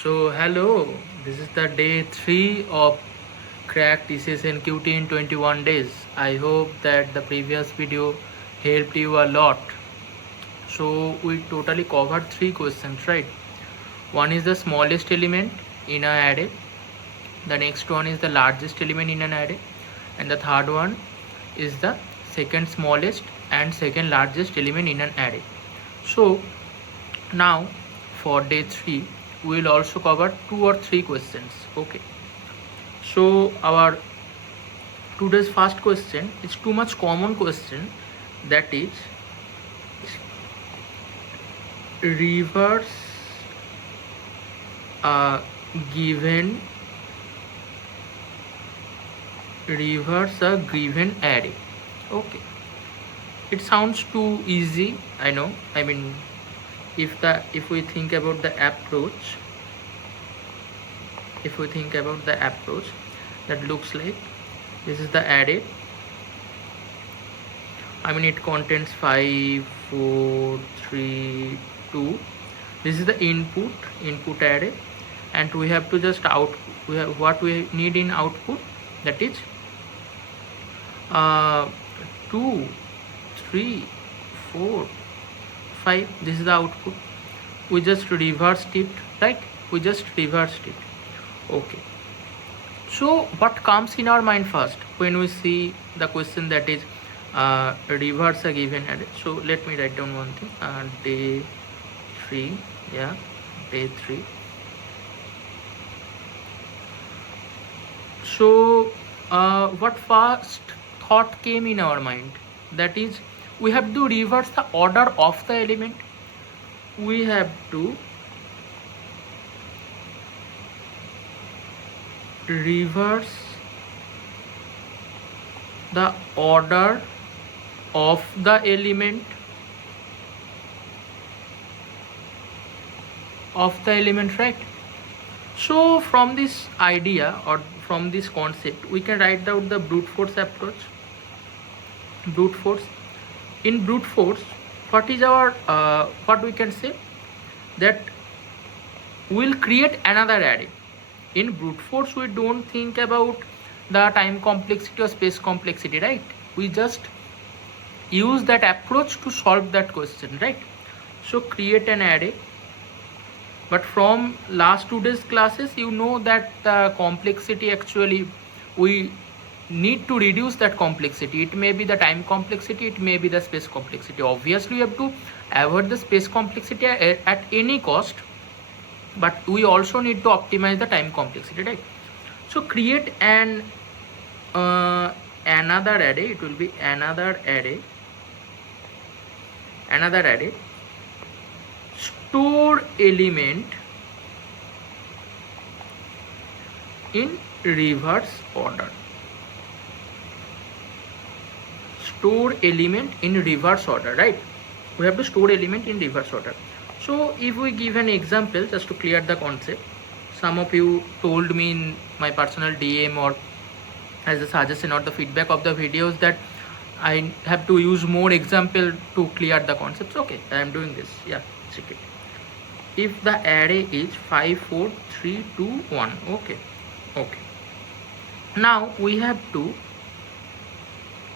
So hello, this is the day 3 of crack TCS NQT in 21 days. I hope that the previous video helped you a lot. So we totally covered 3 questions, right? One is the smallest element in an array, the next one is the largest element in an array, and the third one is the second smallest and second largest element in an array. So now for day 3 we will also cover 2 or 3 questions. Okay, so our today's first question is too much common question, that is reverse a given array. Okay, it sounds too easy, I know. I mean, if we think about the approach, that looks like this is the array. I mean, it contains 5 4 3 2. This is the input array, and we have to just what we need in output, that is 2 3 4 5. This is the output. We just reversed it, right? Okay, so what comes in our mind first when we see the question, that is reverse a given array? So let me write down one thing. Day 3, day 3. So what first thought came in our mind, that is we have to reverse the order of the element. We have to reverse the order of the element right? So from this idea or from this concept, we can write down the brute force approach. In brute force, what is our what we can say, that we'll create another array. In brute force, we don't think about the time complexity or space complexity, right? We just use that approach to solve that question, right? So create an array. But from last 2 days classes, you know that the complexity, actually we need to reduce that complexity. It may be the time complexity, it may be the space complexity. Obviously we have to avoid the space complexity at any cost, but we also need to optimize the time complexity, right? So create an another array. It will be another array, store element in reverse order. Right? We have to store element in reverse order. So if we give an example just to clear the concept, some of you told me in my personal DM or as a suggestion or the feedback of the videos that I have to use more example to clear the concepts. Okay, I am doing this. Yeah, check it. If the array is 5 4 3 2 1, okay. Now we have to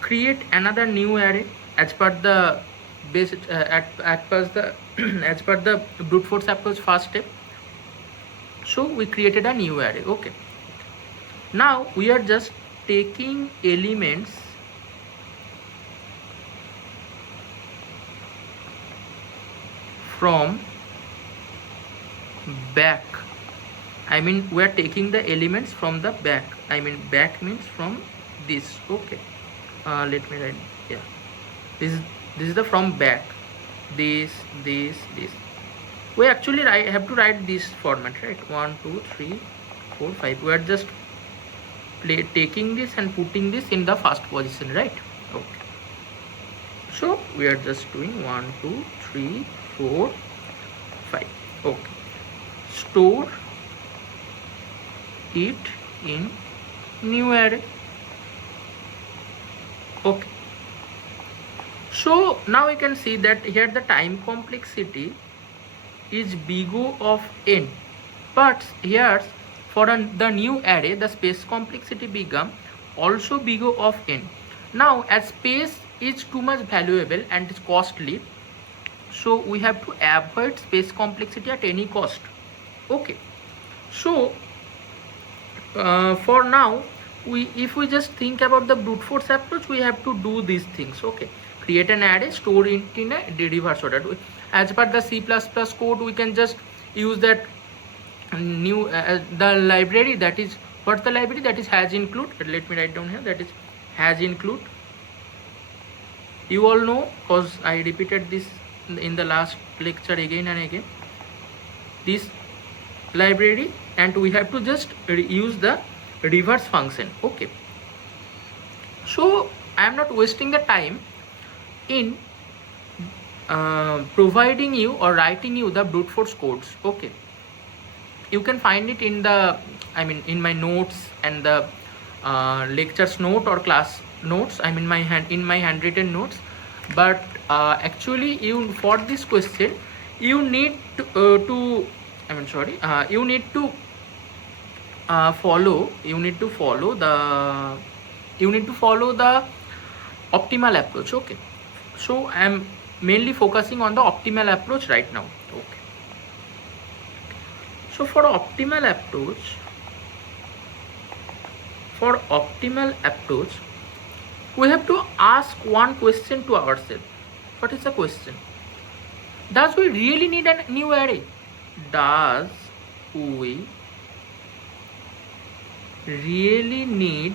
create another new array as per the base as per the brute force approach first step. So we created a new array. Okay, now we are just taking elements from back. I mean, we are taking the elements from the back. I mean, back means from this. Okay, let me write. Yeah, this is the from back. This. We actually have to write this format, right? 1 2 3 4 5. We are just taking this and putting this in the first position, right? Okay, so we are just doing 1 2 3 4 5. Okay, store it in new array. Okay, so now we can see that here the time complexity is big O of n. But here for the new array, the space complexity become also big of n. Now as space is too much valuable and is costly, so we have to avoid space complexity at any cost. Okay, so for now, if we just think about the brute force approach, we have to do these things. Okay, create an array, store it in a reverse order. As per the C++ code, we can just use that new the library, that is, what's the library? That is has include. Let me write down here, that is has include. You all know, because I repeated this in the last lecture again and again, this library, and we have to just use the reverse function. Okay, so I am not wasting the time in providing you or writing you the brute force codes. Okay, you can find it in the, I mean, in my notes and the lectures note or class notes. I'm in my handwritten notes. But actually, you, for this question, you need to you need to follow the optimal approach. Okay, so I am mainly focusing on the optimal approach right now. Okay, so for optimal approach, we have to ask one question to ourselves. What is the question? Does we really need a new array? Does we really need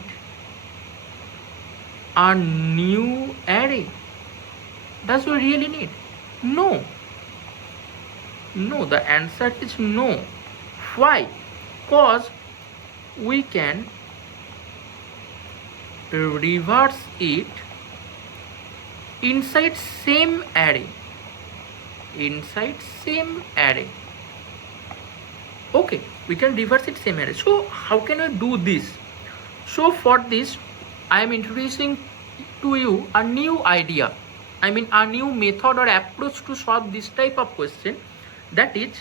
a new array? Does we really need? No. No, the answer is no. Why? Because we can reverse it inside same array. Okay, we can reverse it same array. So how can we do this? So for this, I am introducing to you a new idea, I mean a new method or approach to solve this type of question, that is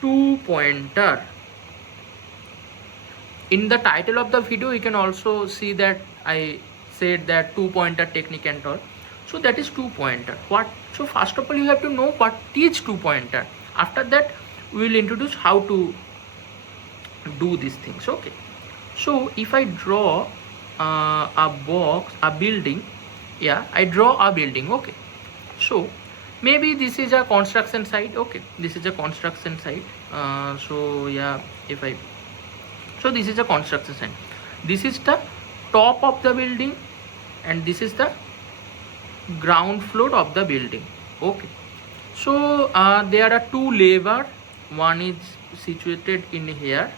two pointer. In the title of the video, you can also see that I said that two pointer technique and all. So that is two pointer. What? So first of all, you have to know what is two pointer. After that, we will introduce how to do these things. Okay, so if I draw a box, a building, yeah, I draw a building. Okay, so maybe this is a construction site. Okay, this is a construction site. So yeah, so this is a construction site. This is the top of the building, and this is the ground floor of the building. Okay, so there are two levers. One is situated in here,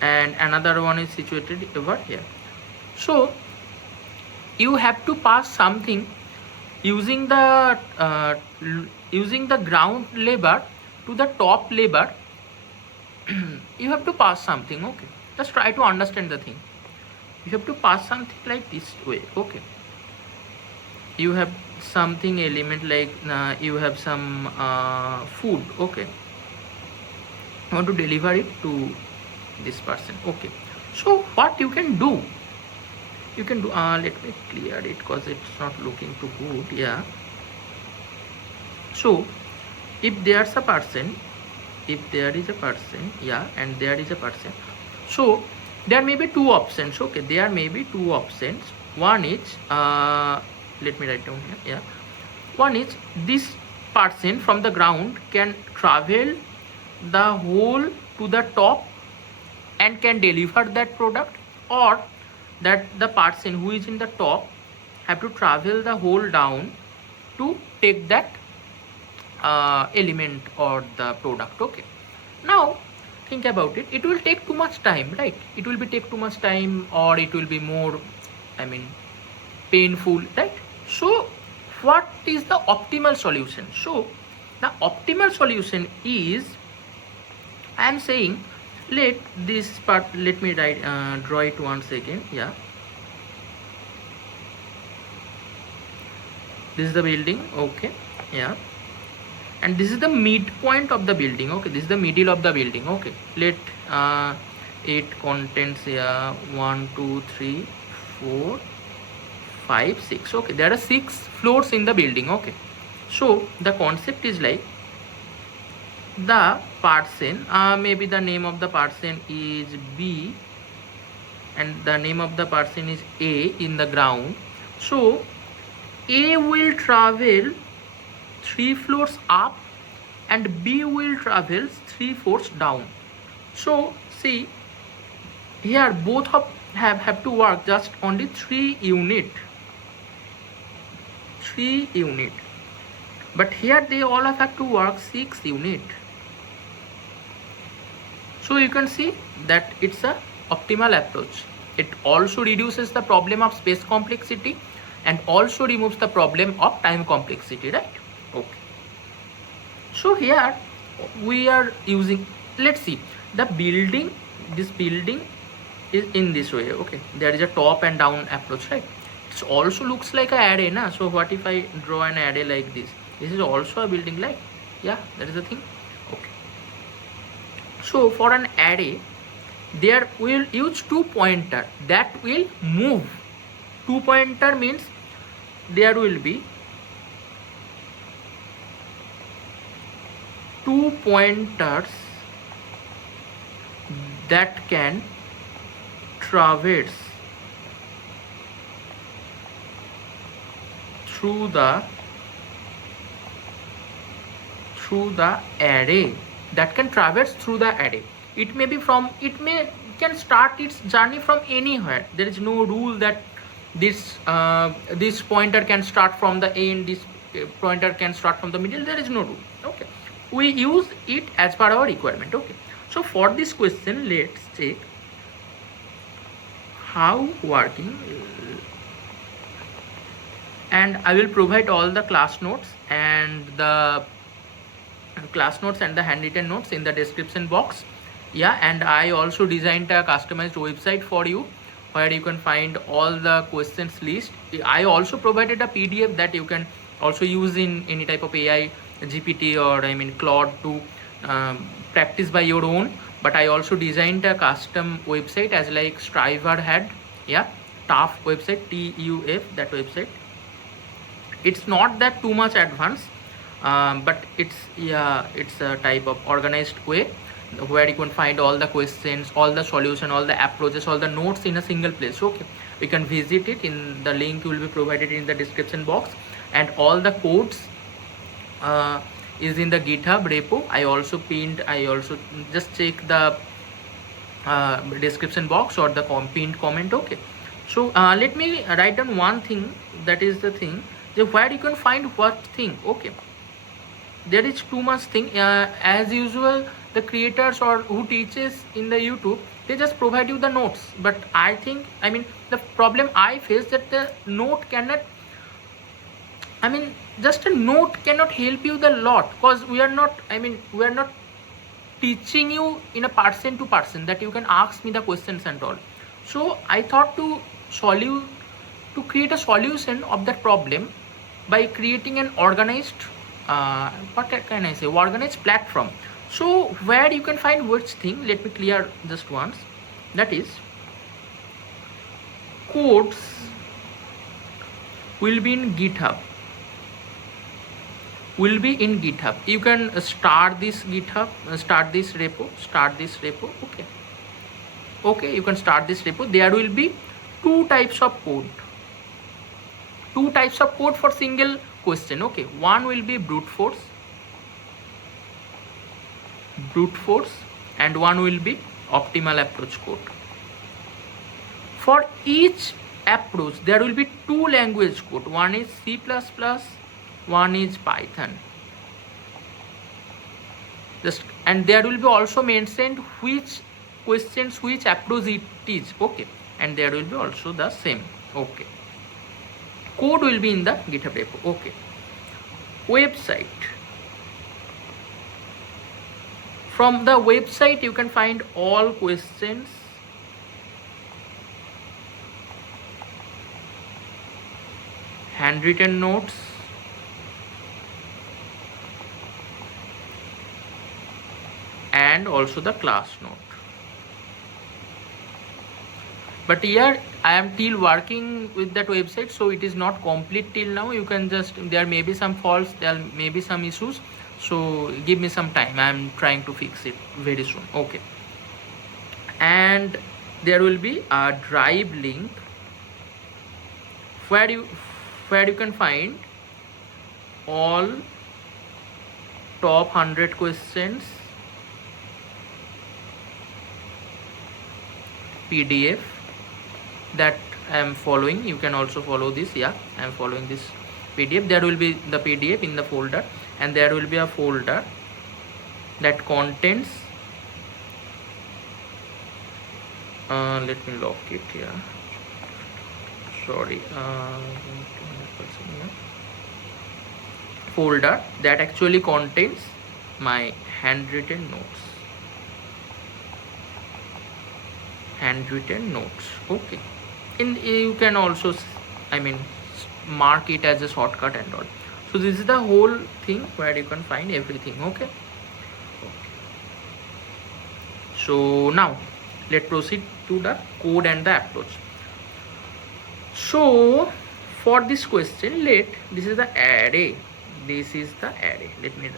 and another one is situated over here. So you have to pass something using the ground lever to the top lever. You have to pass something. Okay, just try to understand the thing. You have to pass something like this way. Okay, you have something element like you have some food. Okay, you want to deliver it to this person. Okay, so what you can do, let me clear it because it's not looking too good. Yeah, so if there's a person, yeah, and there is a person, so there may be two options. Okay, there may be two options. One is let me write down here. Yeah, one is this person from the ground can travel the whole to the top and can deliver that product, or that the person who is in the top have to travel the whole down to take that element or the product. Okay, now think about it. It will take too much time, right? It will be take too much time, or it will be more, I mean, painful, right? So what is the optimal solution? So the optimal solution is, I am saying, let this part, let me write draw it once again. Yeah, this is the building. Okay, yeah, and this is the midpoint of the building. Okay, this is the middle of the building. Okay, let it contains here 1 2 3 4 5 6. Okay, there are 6 floors in the building. Okay, so the concept is like the person, maybe the name of the person is B and the name of the person is A in the ground. So A will travel 3 floors up and B will travel 3 floors down. So see here both of have to work just only 3 unit, but here they all have to work 6 unit. So you can see that it's a optimal approach. It also reduces the problem of space complexity and also removes the problem of time complexity, right? Okay. So here we are using, let's see, the building, this building is in this way. Okay, there is a top and down approach, right? It also looks like an array, na? So what if I draw an array like this? This is also a building, like, yeah, that is the thing. Okay, so for an array there will use 2 pointer that will move. 2 pointer means there will be 2 pointers that can traverse through the array, that can traverse through the array. It may be from, can start its journey from anywhere. There is no rule that this pointer can start from the end, this pointer can start from the middle. There is no rule. Okay, we use it as per our requirement. Okay, so for this question, let's check how working, and I will provide all the class notes and the handwritten notes in the description box. Yeah, and I also designed a customized website for you where you can find all the questions list. I also provided a PDF that you can also use in any type of AI, GPT, or Claude to practice by your own. But I also designed a custom website as like Striver had. Yeah, TUF website, TUF, that website. It's not that too much advanced, but it's a type of organized way where you can find all the questions, all the solution, all the approaches, all the notes in a single place. Okay, we can visit it. In the link will be provided in the description box, and all the codes is in the GitHub repo. I also just check the description box or the pinned comment. Okay, so let me write down one thing, that is the thing where you can find what thing. Okay, there is too much thing. As usual, the creators or who teaches in the YouTube, they just provide you the notes, but I think, the problem I face that the note cannot, just a note cannot help you the lot, because we are not teaching you in a person to person that you can ask me the questions and all. So I thought to create a solution of that problem by creating an organized organized platform. So where you can find which thing, let me clear just once, that is codes will be in GitHub. You can start this repo. Okay, you can start this repo. There will be two types of code for single question. Okay, one will be brute force, and one will be optimal approach code. For each approach there will be two language code. One is C++, one is Python. And there will be also mentioned which questions, which approach it is. Okay, and there will be also the same. Okay, code will be in the GitHub repo. Okay, website. From the website you can find all questions, handwritten notes, and also the class node. But here I am still working with that website, so it is not complete till now. You can just, there may be some faults, there may be some issues, so give me some time. I am trying to fix it very soon. Okay, and there will be a drive link where you can find all top 100 questions PDF that I am following. You can also follow this. Yeah, I am following this PDF. There will be the PDF in the folder, and there will be a folder that contains let me lock it here. Sorry, folder that actually contains my handwritten notes. Okay, you can also, I mean, mark it as a shortcut and all. So this is the whole thing where you can find everything. Okay. So now let's proceed to the code and the approach. So for this question, this is the array. Let me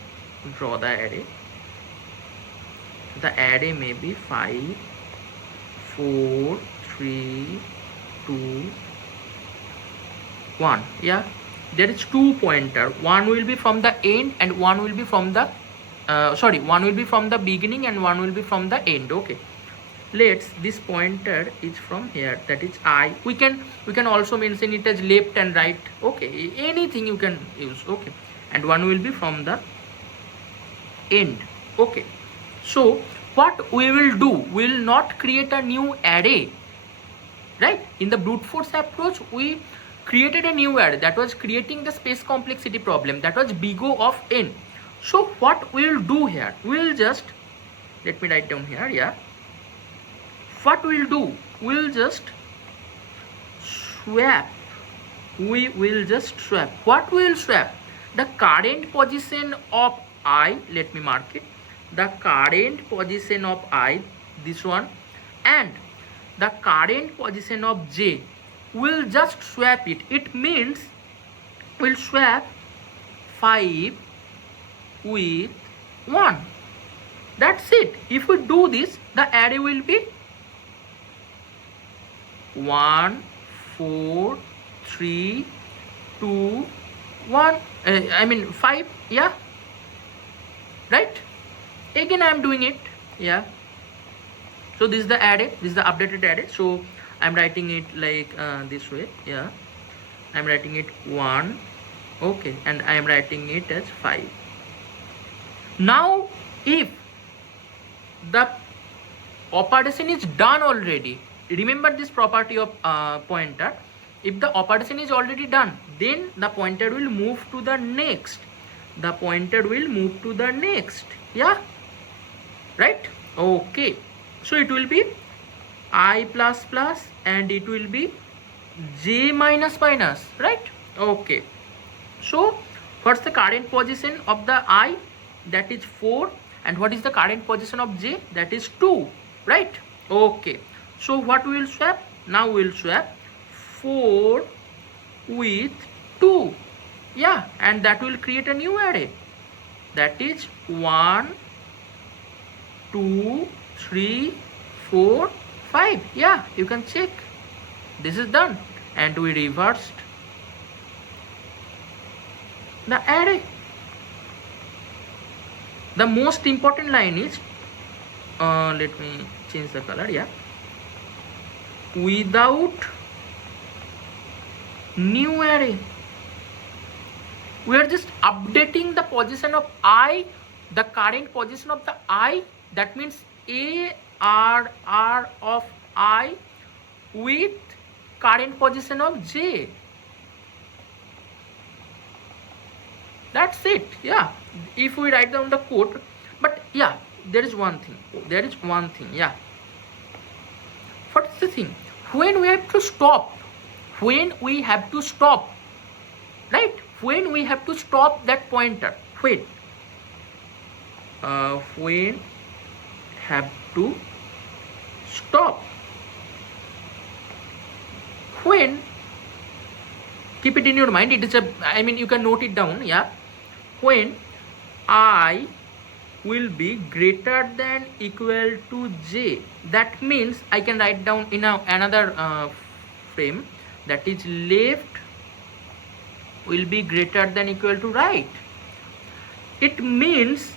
draw the array. The array may be 5, 4, 3, 2, 1. Yeah, there is 2 pointer. One will be from the end and one will be from the one will be from the beginning and one will be from the end. Okay, this pointer is from here, that is I. We can also mention it as left and right. Okay, anything you can use. Okay, and one will be from the end. Okay, so what we will do, we will not create a new array, right? In the brute force approach, we created a new array that was creating the space complexity problem, that was big O of n. So what we will do here, we will just, let me write down here. Yeah, what we will do, we will just swap. We will just swap. What we will swap? The current position of I, let me mark it, the current position of I, this one, and the current position of J. We'll just swap it. It means we'll swap 5 with 1. That's it. If we do this, the array will be 1, 4, 3, 2, 1. I mean 5. Yeah, right? Again I am doing it. Yeah, so this is the array, this is the updated array. So I'm writing it like this way. Yeah, I'm writing it 1. Okay, and I am writing it as 5. Now if the operation is done already, remember this property of pointer. If the operation is already done, then the pointer will move to the next. The pointer will move to the next. Yeah, right? Okay, so it will be I plus plus and it will be J minus minus, right? Okay, so what's the current position of the I? That is 4. And what is the current position of J? That is 2, right? Okay, so what we will swap? Now we will swap 4 with 2. Yeah, and that will create a new array. That is 1, 2, 3, 4, 5. Yeah, you can check. This is done. And we reversed the array. The most important line is, let me change the color. Yeah, without new array. We are just updating the position of I, the current position of the I. That means ARR of I with current position of J. That's it. Yeah, if we write down the code. But yeah, there is one thing. Yeah, what is the thing? When we have to stop, right? When we have to stop that pointer, when have to stop. When, keep it in your mind, it is a, I mean, you can note it down, yeah. When I will be greater than equal to j, that means I can write down in another frame, that is left will be greater than equal to right. It means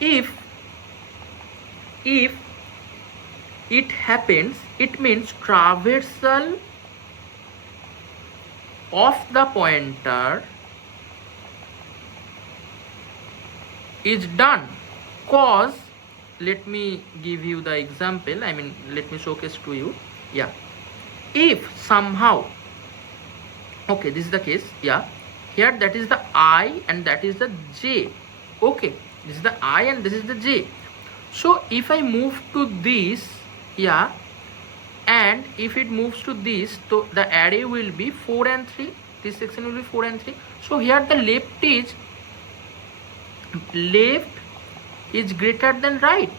if it happens, it means traversal of the pointer is done. Cause, let me give you the example, I mean, let me showcase to you, yeah. If somehow, okay, this is the case, yeah, here that is the I and that is the j, okay, this is the I and this is the j. So if I move to this, yeah, and if it moves to this, so the array will be 4 and 3, this section will be 4 and 3. So here the left is greater than right.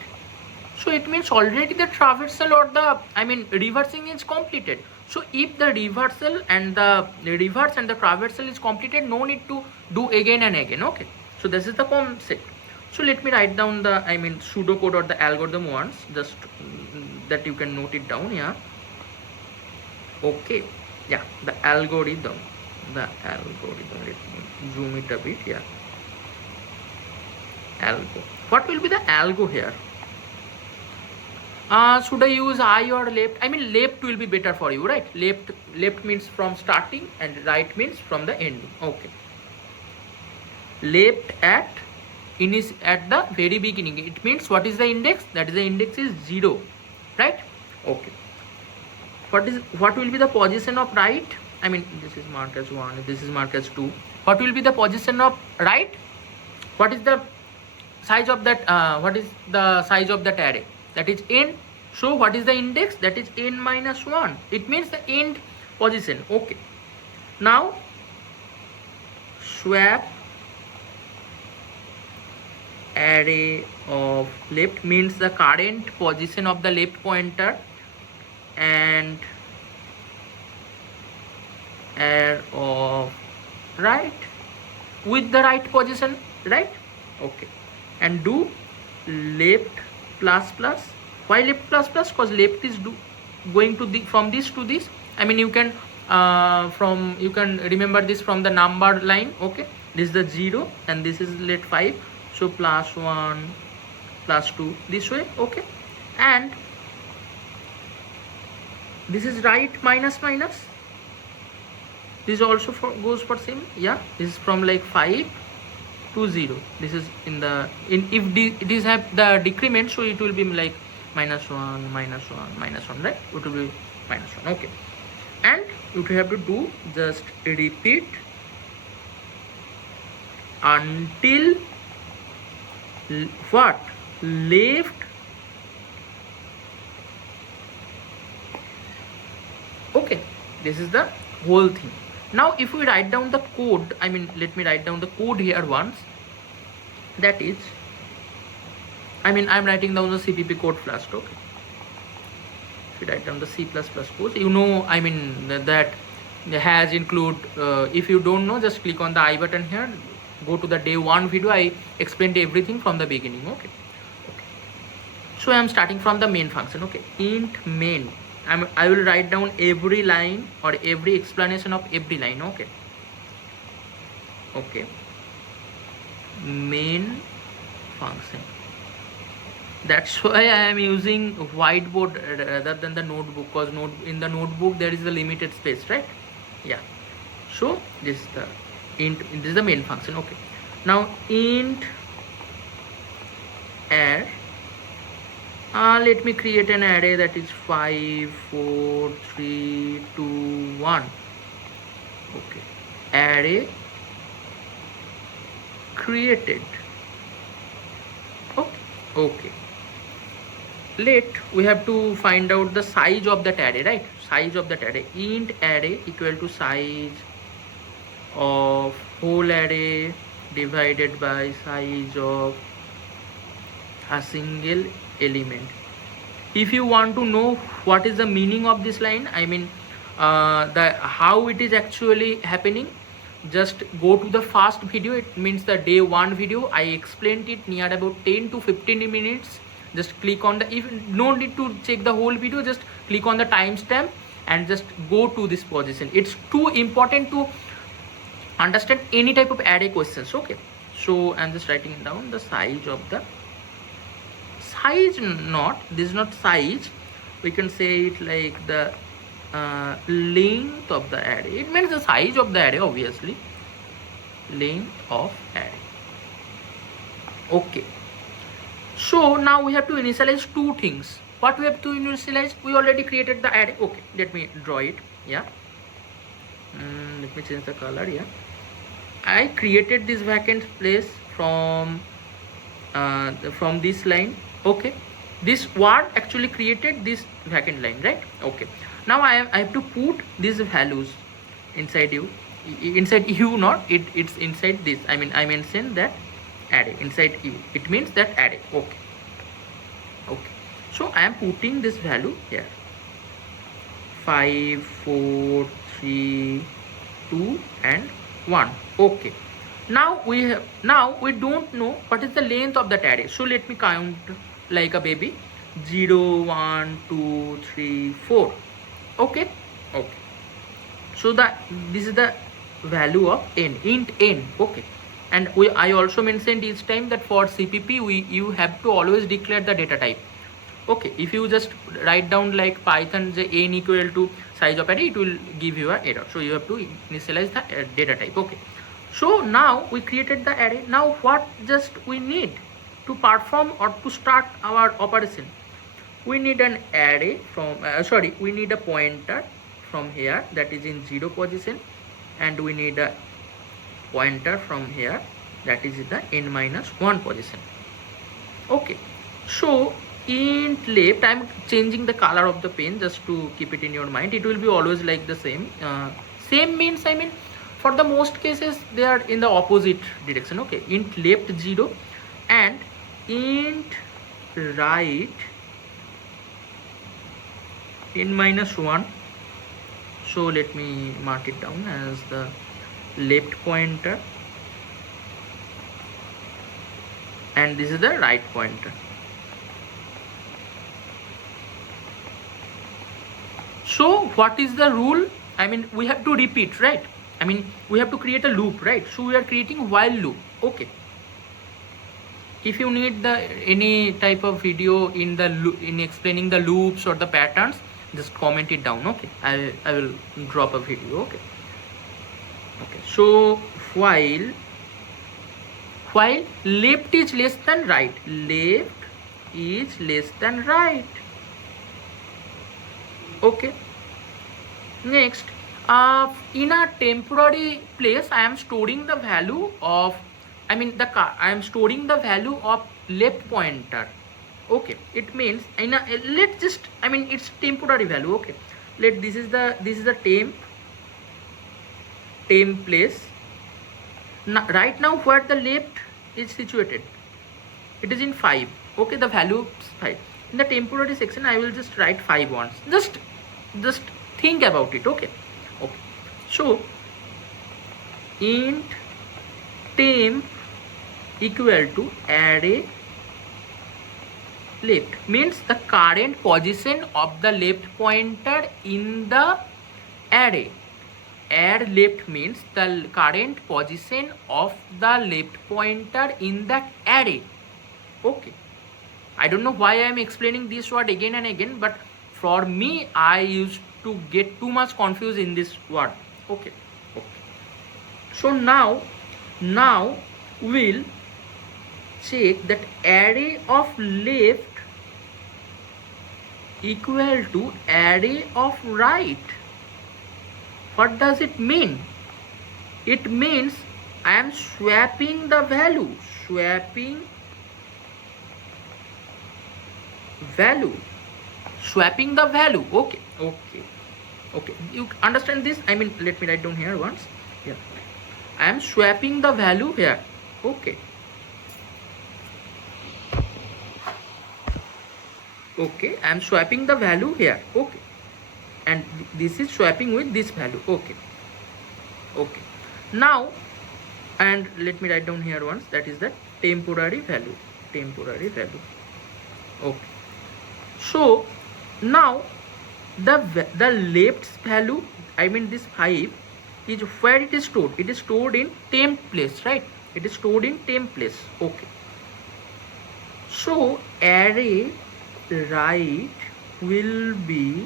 So it means already the traversal or the, I mean, reversing is completed. So if the reversal and the reverse and the traversal is completed, no need to do again and again, okay. So this is the concept. So let me write down the, I mean, pseudocode or the algorithm once, just that you can note it down, yeah. Okay, yeah, the algorithm, let me zoom it a bit, yeah. Algo, what will be the algo here? Should I use I or left? I mean, left will be better for you, right? Left means from starting and right means from the ending, okay. Left at the very beginning, it means what is the index? That is, the index is 0, right? Okay. What will be the position of right? I mean, this is marked as 1, this is marked as 2. What will be the position of right? What is the size of that, what is the size of that array? That is n. So what is the index? That is n minus 1. It means the end position, okay. Now swap array of left means the current position of the left pointer and array of right with the right position, right? Okay. And do left plus plus. Why left plus plus? Because left is going to the from this to this. I mean, you can you can remember this from the number line, okay. This is the 0 and this is left 5, so plus 1 plus 2 this way, okay. And this is right minus minus, this also goes for same, yeah. This is from like 5 to 0. This is if it is have the decrement, so it will be like minus 1 minus 1 minus 1, right? It will be minus 1, okay. And you have to do just repeat until what? Left, okay. This is the whole thing. Now if we write down the code, I mean, let me write down the code here once. That is, I mean, I'm writing down the CPP code first, okay. If you write down the C++ code, you know, I mean, that has include, if you don't know, just click on the I button here, go to the day 1 video. I explained everything from the beginning, okay. So I'm starting from the main function, okay. Int main, I will write down every line or every explanation of every line, okay. Main function. That's why I am using whiteboard rather than the notebook, because in the notebook there is the limited space, right? Yeah. So this is the int, this is the main function, okay. Now int add, let me create an array that is 5 4 3 2 1, okay. Array created, okay. We have to find out the size of that array, right? Size of that array. Int array equal to size of whole array divided by size of a single element. If you want to know what is the meaning of this line, I mean the how it is actually happening, just go to the first video. It means the day 1 video. I explained it near about 10 to 15 minutes. Just click on the, if no need to check the whole video, just click on the timestamp and just go to this position. It's too important to understand any type of array questions. Okay, so I'm just writing down the size of the size, not this is not size, we can say it like the length of the array. It means the size of the array, obviously, length of array. Okay, so now we have to initialize two things. What we have to initialize? We already created the array. Okay, let me draw it. Yeah, let me change the color. Yeah, I created this vacant place from this line. Okay, this word actually created this vacant line, right? Okay, now I have to put these values inside you, not it's inside this. I mean, I mentioned that array inside you, it means that array. Okay, okay, so I am putting this value here, 5 4 3 2 and 1. Okay, now we don't know what is the length of that array, so let me count like a baby. 0 1 2 3 4. Okay, okay, so this is the value of n, int n. Okay, and I also mentioned each time that for CPP you have to always declare the data type. Okay, if you just write down like Python n equal to size of array, it will give you an error, so you have to initialize the data type. Okay, so now we created the array. Now what just we need to perform or to start our operation? We need an array from we need a pointer from here that is in 0 position, and we need a pointer from here that is in the n-1 position. Okay, so int left, I'm changing the color of the pen just to keep it in your mind. It will be always like the same. Same means, I mean, for the most cases they are in the opposite direction. Okay, int left 0 and int right n-1. So let me mark it down as the left pointer, and this is the right pointer. So what is the rule? I mean, we have to repeat, right? I mean, we have to create a loop, right? So we are creating while loop. Okay, if you need any type of video in explaining the loops or the patterns, just comment it down. Okay, I will drop a video. Okay, okay, so while left is less than right, left is less than right. Okay, next, in a temporary place, I am storing the value of, I mean I am storing the value of left pointer. Okay, it means in a, let's just, I mean, it's temporary value. Okay, this is the temp place. Now, right now where the left is situated, it is in 5. Okay, the value is 5. In the temporary section, I will just write 5 once. Just think about it. Okay, okay, so int temp equal to array left, means the current position of the left pointer in the array. Add left means the current position of the left pointer in that array. Okay, I don't know why I am explaining this word again and again, but for me, I used to get too much confused in this word. Okay, okay. So now we'll check that array of left equal to array of right. What does it mean? It means I am swapping the value. Swapping the value. Okay, okay, okay. You understand this? I mean, let me write down here once. Yeah, I am swapping the value here. Okay. Okay, I am swapping the value here. Okay, and this is swapping with this value. Okay, okay. Now, and let me write down here once, that is the temporary value. Temporary value. Okay. So now the left value, I mean this 5, is where it is stored. It is stored in temp place, right? It is stored in temp place. Okay. So array right will be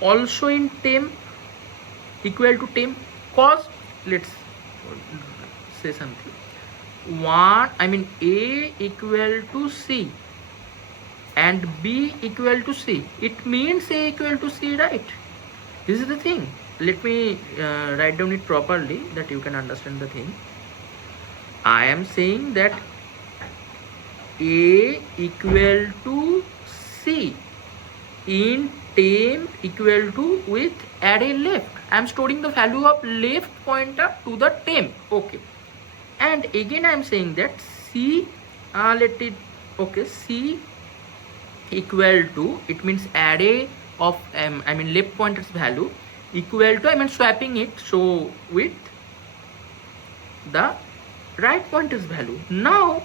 also in temp, equal to temp, cause let's say something. A equal to C and B equal to C. It means A equal to C, right? This is the thing. Let me write down it properly that you can understand the thing. I am saying that A equal to C in temp equal to with array left. I am storing the value of left pointer to the temp. Okay. And again I am saying that C, C equal to, it means array of left pointer's value equal to, swapping it, so with the right pointer's value. Now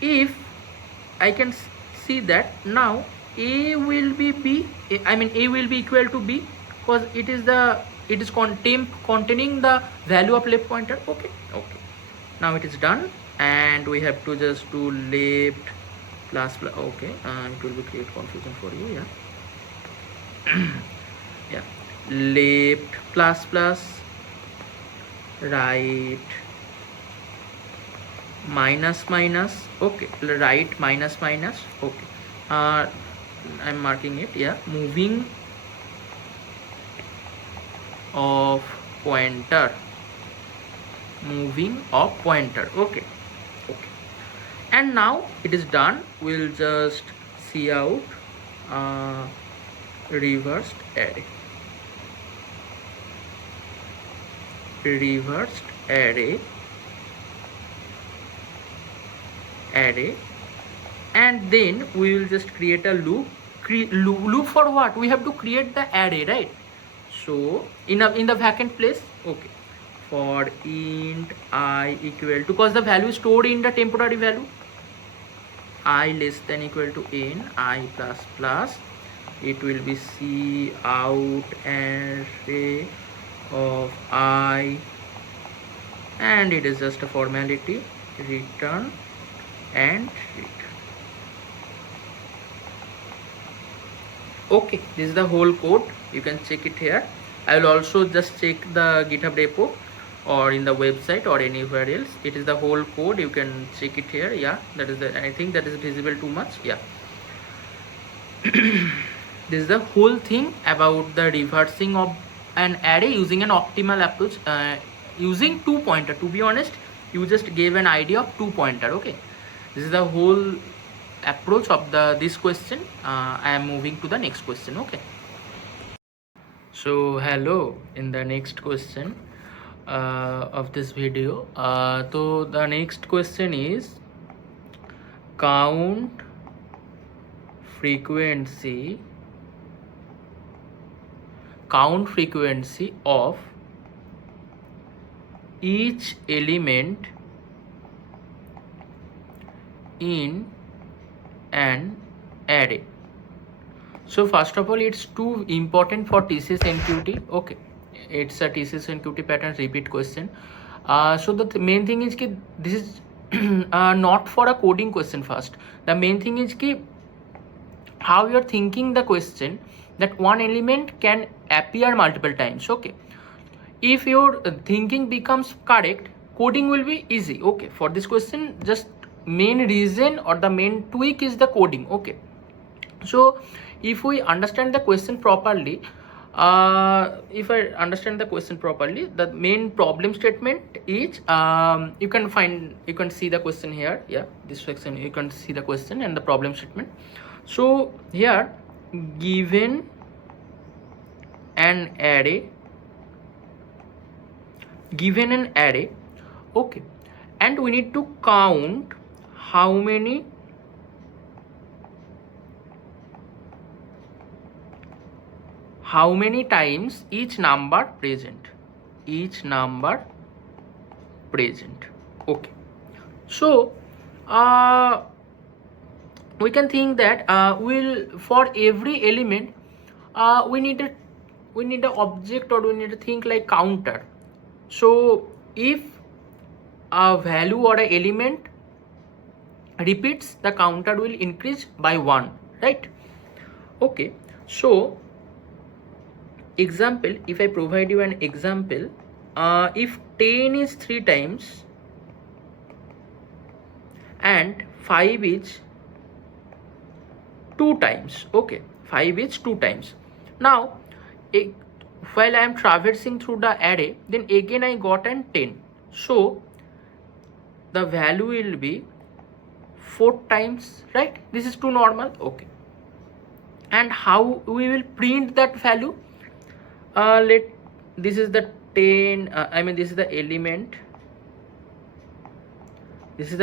if I can see that now A will be B, A will be equal to B, because it is temp containing the value of left pointer. Okay, now it is done, and we have to just do left plus okay, it will be create confusion for you. Yeah. Left plus right minus, okay, right minus, okay, I'm marking it. Yeah, moving of pointer, okay. And now it is done. We'll just see out reversed array. And then we will just create a loop. Loop for what? We have to create the array, right? So in the vacant place, okay, for int I equal to, because the value is stored in the temporary value, I less than equal to n, I plus, it will be C out array of I, and it is just a formality, return and return. Okay, this is the whole code. You can check it here. I will also just check the GitHub repo or in the website or anywhere else. It is the whole code. You can check it here. Yeah, that is I think that is visible too much. Yeah. This is the whole thing about the reversing of an array using an optimal approach, using two pointer. To be honest, you just gave an idea of two pointer. Okay, this is the whole approach of this question. I am moving to the next question. Okay, so hello, in the next question of this video, so the next question is count frequency of each element in an array. So first of all, it's too important for TCS NQT. Okay, it's a TCS NQT pattern repeat question. So the main thing is that this is not for a coding question. First, the main thing is that how you are thinking the question, that one element can appear multiple times. Okay, if your thinking becomes correct, coding will be easy. Okay, for this question, just main reason or the main tweak is the coding. Okay, so if we understand the question properly, the main problem statement is, you can see the question here. Yeah, this section you can see the question and the problem statement. So here, given an array, okay, and we need to count how many how many times each number present, okay. So we can think that for every element we need an object, or we need to think like counter. So if a value or an element repeats, the counter will increase by 1, right? Okay, so example, if I provide you an example, if 10 is 3 times and 5 is 2 times, okay, 5 is 2 times. Now while I am traversing through the array, then again I got an 10, so the value will be 4 times, right? This is too normal, okay. And how we will print that value? This is the 10, this is the element, this is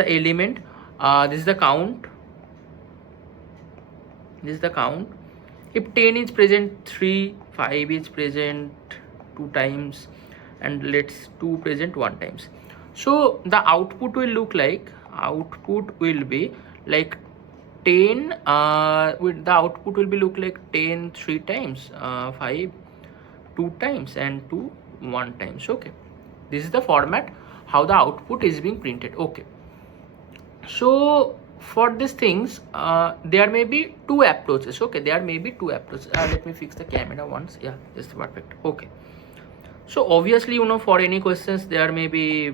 the count, if 10 is present 3, 5 is present 2 times, and let's 2 present 1 times, so the output will be like 10 with the output will be look like 10 3 times, 5 2 times, and 2 1 times, okay. This is the format how the output is being printed, okay. So for these things there may be 2 approaches, okay. Let me fix the camera once, yeah, this is perfect, okay. So obviously, for any questions there may be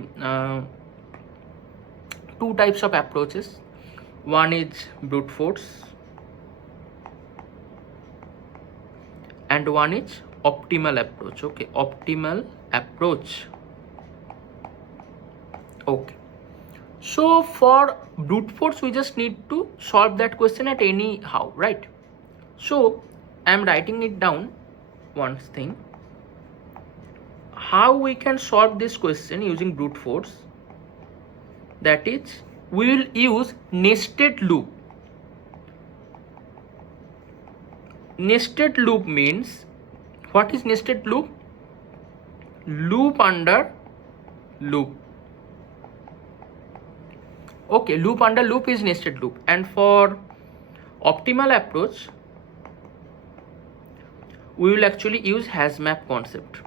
2 types of approaches. One is brute force and one is optimal approach, okay. Okay, so for brute force we just need to solve that question at anyhow, right? So I am writing it down one thing, how we can solve this question using brute force. That is, we will use nested loop. Nested loop means, what is nested loop? Loop under loop, okay. Loop under loop is nested loop. And for optimal approach we will actually use HashMap concept.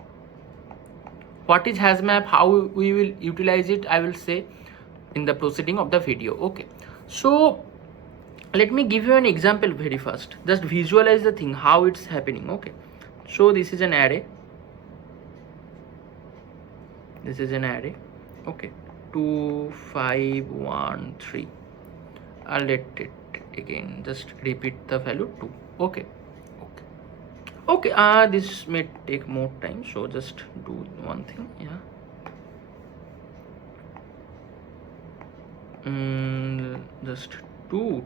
What is HashMap, how we will utilize it, I will say in the proceeding of the video, okay. So let me give you an example very first, just visualize the thing how it's happening, okay. So this is an array, okay, 2 5 1 3. I'll let it again just repeat the value 2, okay. This may take more time, so just do one thing, yeah. Just 2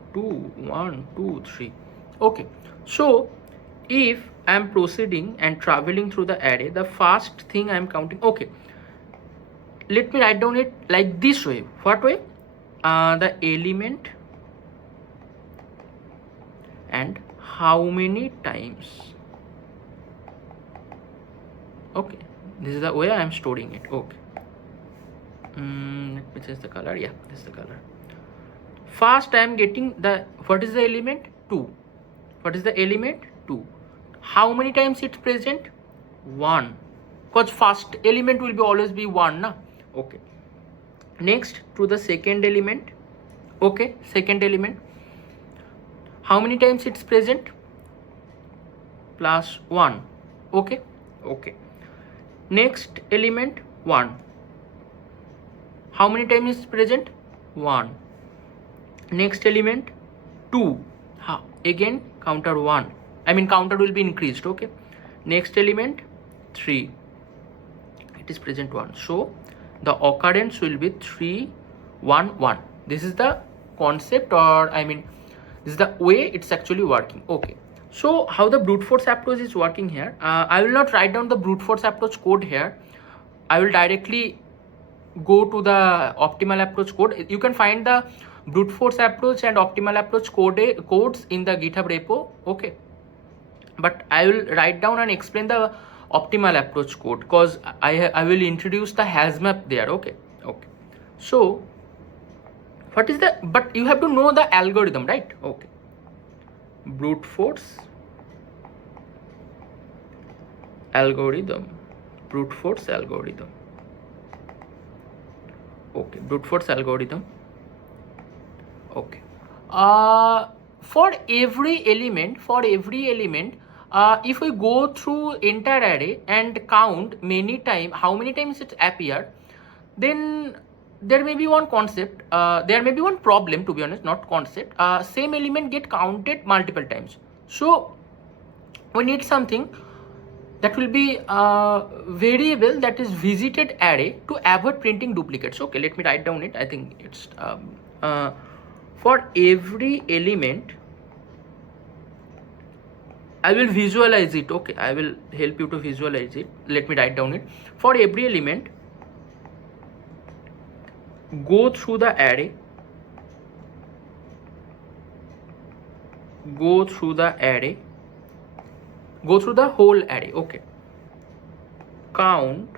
1 2 3, okay. So if I am proceeding and traveling through the array, the first thing I am counting, okay, let me write down it like this way. What way? The element and how many times, okay. This is the way I am storing it, okay. Let me change the color, yeah, this is the color. First I am getting what is the element? 2. How many times it's present? 1, because first element will be always be 1, na, okay. Next to the second element, okay. How many times it's present? +1, okay. Next element 1, how many times is present? 1. Next element 2, again counter 1, counter will be increased, okay. Next element 3, it is present 1, so the occurrence will be 3 1 1. This is the concept, or this is the way it's actually working, okay. So how the brute force approach is working here, I will not write down the brute force approach code here. I will directly go to the optimal approach code. You can find the brute force approach and optimal approach codes in the GitHub repo, okay. but I will write down and explain the optimal approach code, because I will introduce the HashMap there. Okay. So what is the, but you have to know the algorithm, right? Okay. Brute force algorithm. Okay, brute force algorithm. Okay. For every element, if we go through entire array and count how many times it appear, then there may be one concept, there may be one problem, to be honest, not concept. Same element get counted multiple times. So we need something that will be a variable that is visited array to avoid printing duplicates. Okay, let me write down it. I think it's for every element, I will visualize it. Okay, I will help you to visualize it. Let me write down it. For every element, go through the array, go through the whole array. Okay, count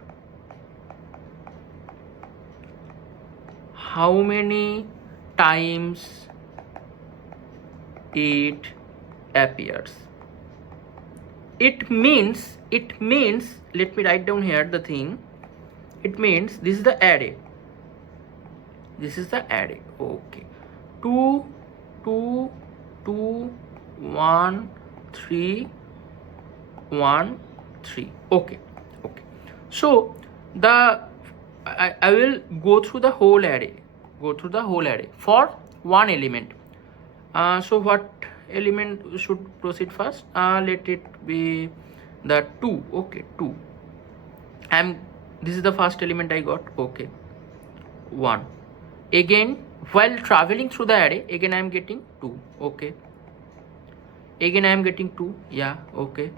how many times it appears. It means, let me write down here the thing. It means this is the array. Okay, 2 2 2 1 3 1 3. Okay. So I will go through the whole array for one element. So what element should proceed first? Let it be the 2. Okay, 2. This is the first element I got. Okay, 1. Again, while traveling through the array, again I am getting 2. Okay, again I am getting 2. Yeah. Okay,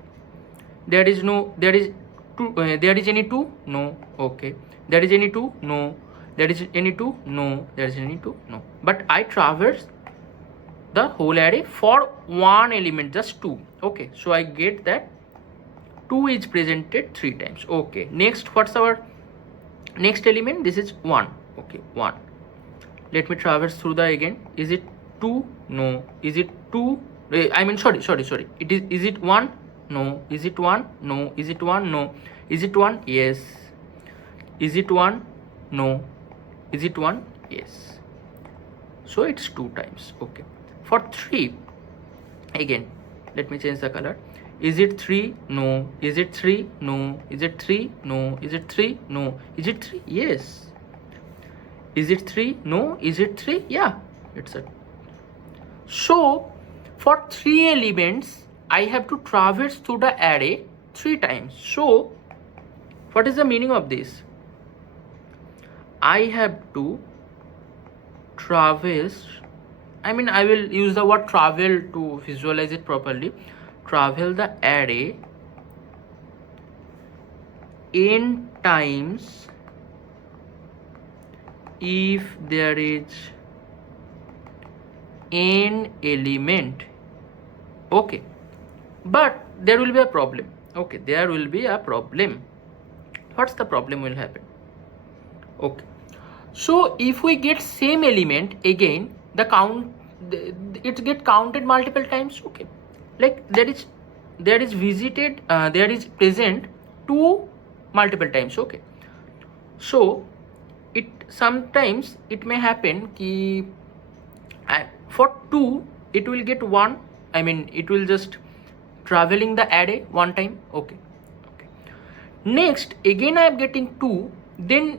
there is any 2? No. Okay, there is any 2? No. There is any 2? No. There is any 2? No. But I traverse the whole array for one element, just 2. Okay, so I get that 2 is presented 3 times. Okay, next, what's our next element? This is 1. Okay, 1. Let me traverse through the again. Is it 2? No. Is it 2? I mean, sorry. Is it 1? No. Is it 1? No. Is it 1? No. Is it 1? Yes. Is it 1? No. Is it 1? Yes. So it's 2 times. Okay. For 3, again, let me change the color. Is it 3? No. Is it 3? No. Is it 3? No. Is it 3? No. Is it 3? Yes. Is it 3? No. Is it 3? Yeah, it's a. So for 3 elements, I have to traverse through the array 3 times. So what is the meaning of this? I have to traverse, I mean, I will use the word travel to visualize it properly. Travel the array n times if there is n element. Okay, but there will be a problem. Okay, there will be a problem. What's the problem will happen? Okay, so if we get same element again, the count, it get counted multiple times. Okay, like there is visited, there is present 2 multiple times. Okay, so it sometimes it may happen ki for 2 it will get 1, I mean it will just traveling the array 1 time. Okay, next again I am getting 2, then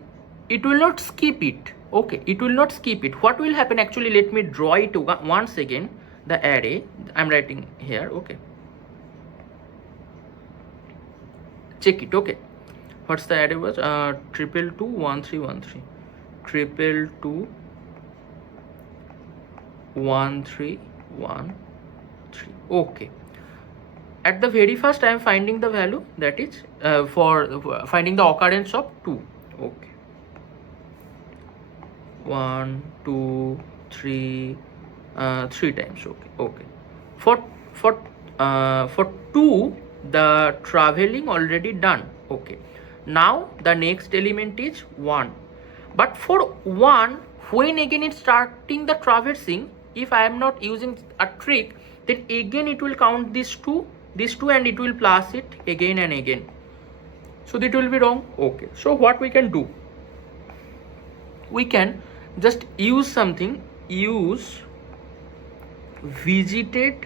it will not skip it. Okay, it will not skip it. What will happen actually? Let me draw it once again, the array I'm writing here. Okay, check it. Okay, what's the array was? 222 1313, 222 1313. Okay, at the very first I am finding the value, that is for finding the occurrence of 2. Okay, 1 2 3 3 times. Okay, for for 2 the traveling already done. Okay, now the next element is 1, but for 1 when again it's starting the traversing, if I am not using a trick, then again it will count these two and it will plus it again and again, so that will be wrong. Okay, so what we can do, we can just use something, use visited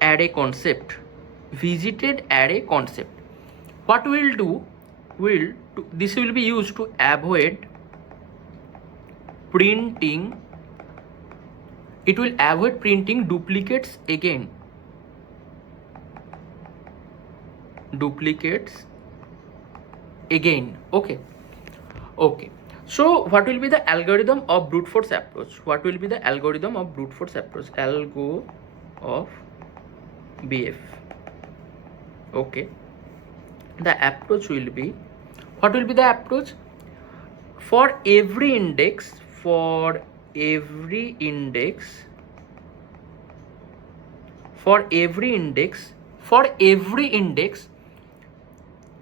array concept. Visited array concept, what we'll do, this will be used to avoid printing, it will avoid printing duplicates again, okay. Okay, so what will be the algorithm of brute force approach? What will be the algorithm of brute force approach? Algo of BF. Okay, the approach will be, what will be the approach? For every index,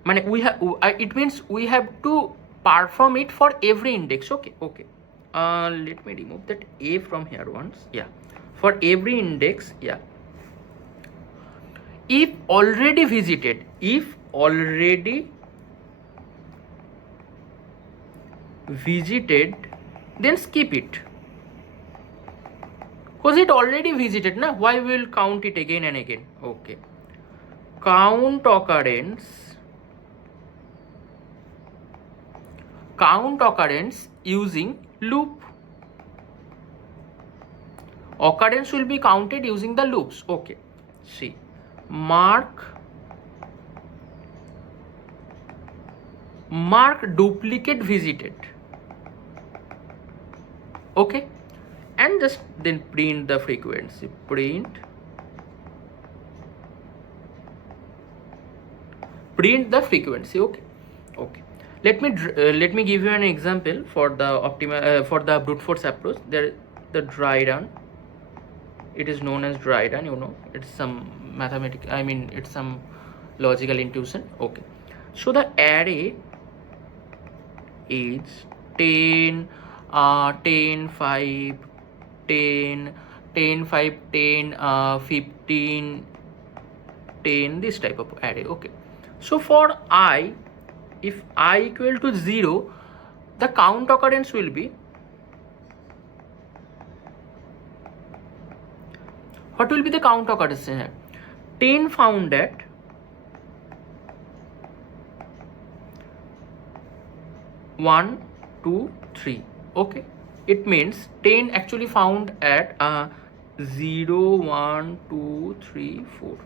মানে we have, it means we have to perform it for every index. Okay, let me remove that A from here once. Yeah, for every index, yeah, if already visited, then skip it, because it already visited na, why we will count it again and again. Okay, count occurrence using loop. Occurrence will be counted using the loops. Okay, see, mark duplicate visited. Okay, and just then print the frequency, print the frequency. Okay, let me give you an example for the for the brute force approach. There, the dry run, it is known as dry run, you know, it's some mathematical, I mean it's some logical intuition. Okay, so the array is 10 10 5 10 10 5 10 15 10, this type of array. Okay, so for I, if I equal to 0, the count occurrence will be, what will be the count occurrence here? 10 found at 1 2 3. Okay, it means 10 actually found at 0 1 2 3 4.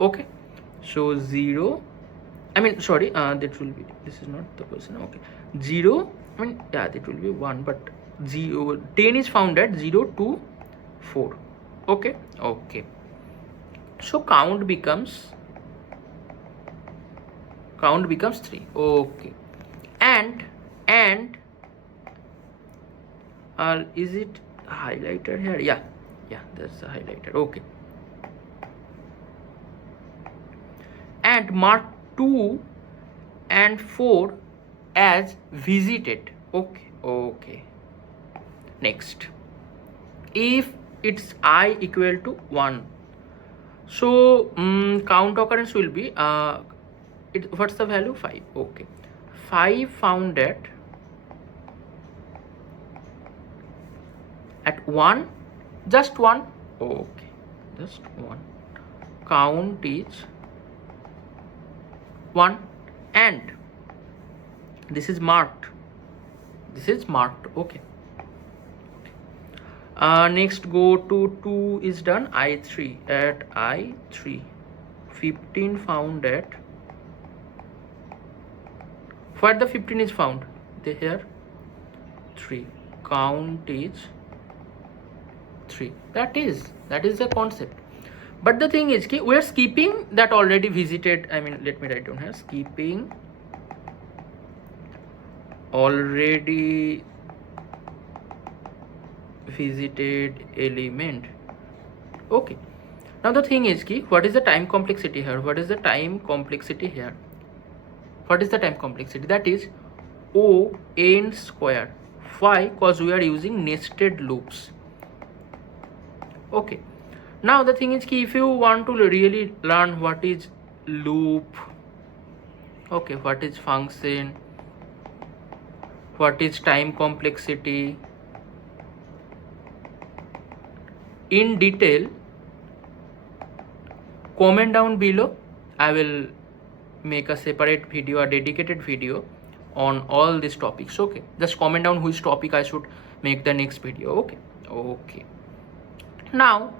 Okay, so 0, I mean sorry, that will be, this is not the person. Okay, 0, I mean yeah, that will be 1, but 10 is found at 0 2 4. Okay, so count becomes 3. Okay, and is it highlighted here? Yeah, that's the highlighter. Okay, and mark 2 and 4 as visited. Okay, next, if it's I equal to 1, so count occurrence will be what's the value? 5. Okay, 5 found at 1, just 1. Okay, just 1, count is 1, and this is marked. Okay, next go to 2 is done. I3, at I3 15 found at, where the 15 is found, here 3, count is 3. That is the concept. But the thing is, we are skipping that already visited, I mean let me write down here, skipping already visited element Okay, now the thing is ki, what is the time complexity here? What is the time complexity here? What is the time complexity? That is O n square. Why? Because we are using nested loops. Okay, now the thing is ki, if you want to really learn what is loop, okay, what is function, what is time complexity in detail, comment down below. I will make a separate video, a dedicated video on all these topics. Okay, just comment down which topic I should make the next video. Okay, now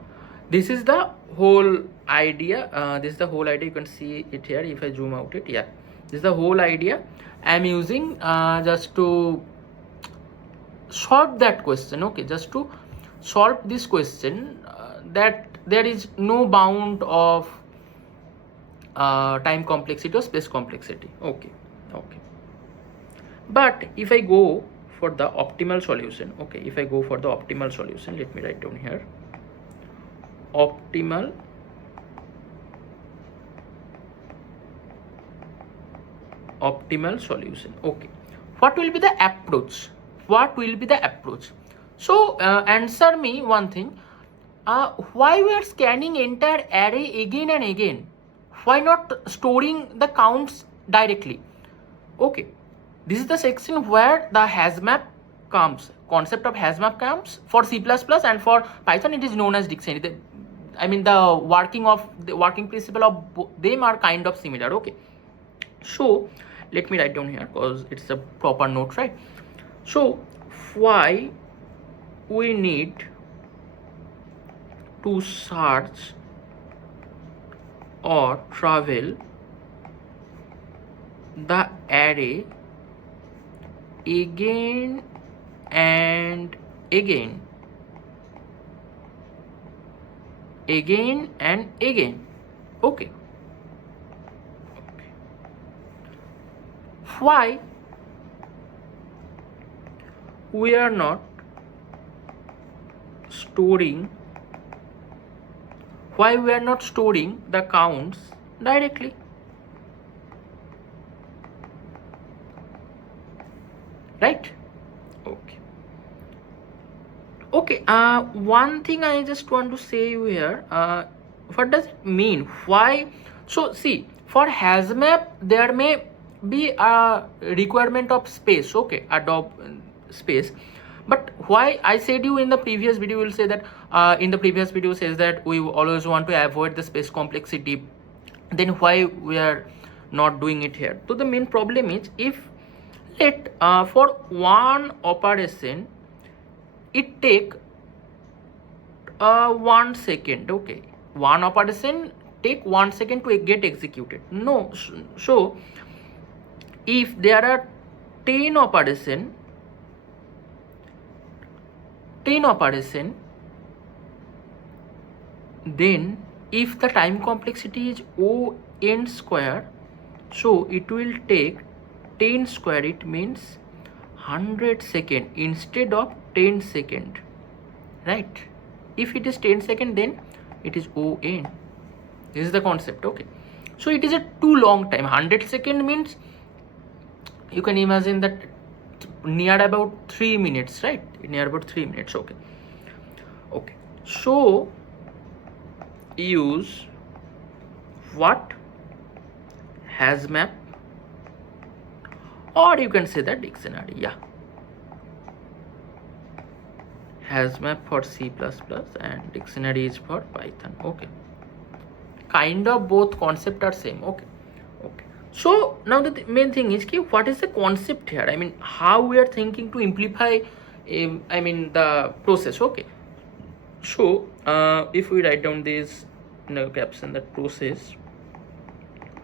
this is the whole idea. This is the whole idea. You can see it here if I zoom out it. Yeah, this is the whole idea I'm using just to solve that question. Okay, just to solve this question, that there is no bound of time complexity or space complexity. Okay, but if I go for the optimal solution, okay, if I go for the optimal solution, let me write down here, optimal solution. Okay, what will be the approach? So answer me one thing, why we are scanning entire array again and again? Why not storing the counts directly? Okay, this is the section where the HashMap comes, concept of HashMap comes. For C++ and for Python it is known as dictionary. The working principle of them are kind of similar. Okay, so let me write down here because it's a proper note, right? So why we need to search or travel the array again and again and again. Okay, why we are not storing the counts directly? Right? Okay, one thing I just want to say you here, what does it mean? Why? So see, for HashMap there may be a requirement of space. Okay, space. But why I said you in the previous video, will say that in the previous video says that we always want to avoid the space complexity, then why we are not doing it here? So the main problem is, if let for one operation it take 1 second. Okay, one operation take 1 second to get executed. No, so if there are 10 operation, then if the time complexity is O n square, so it will take 10 square, it means 100 second instead of 10 second, right? If it is 10 second, then it is O n. This is the concept. Okay, so it is a too long time. 100 second means you can imagine that near about 3 minutes, right? Near about 3 minutes. Okay, so use what? HashMap, or you can say that dictionary. Yeah, HashMap for C++ and dictionary is for Python. Okay, kind of both concept are same. Okay, so now the main thing is, what is the concept here? How we are thinking to amplify the process. Okay, so if we write down this caption, that process,